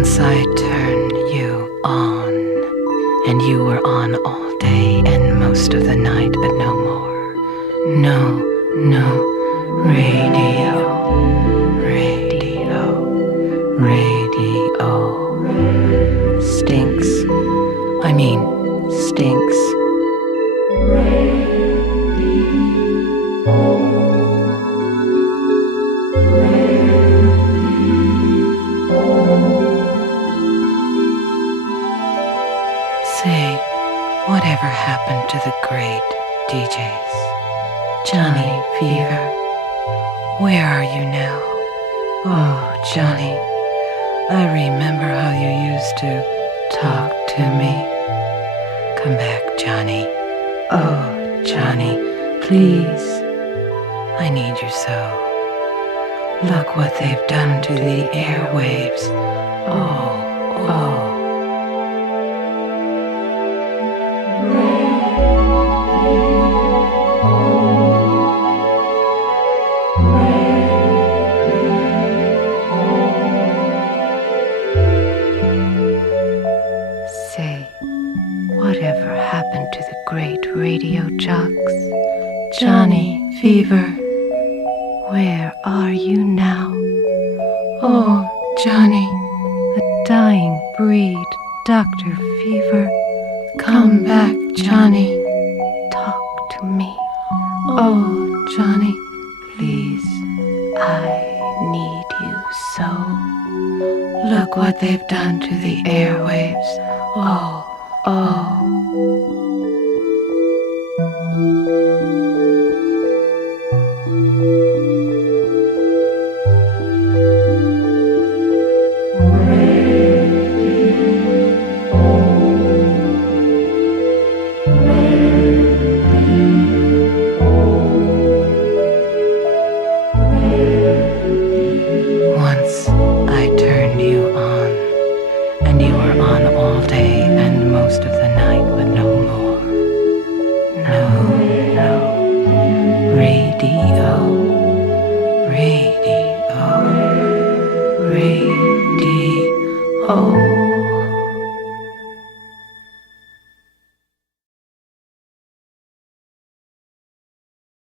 Once I turned you on, and you were on all day and most of the night, but no more. No, no, radio, radio, radio. Stinks. I mean, stinks. Say, whatever happened to the great DJs? Johnny Fever, where are you now? Oh, Johnny, I remember how you used to talk to me. Come back, Johnny. Oh, Johnny, please. I need you so. Look what they've done to the airwaves. Oh, oh. Say, whatever happened to the great radio jocks? Johnny Fever, where are you now? Oh, Johnny, the dying breed, Dr. Fever. Come back, Johnny. Talk to me. Oh, Johnny, please. I need you so. Look what they've done to the airwaves. Oh, oh.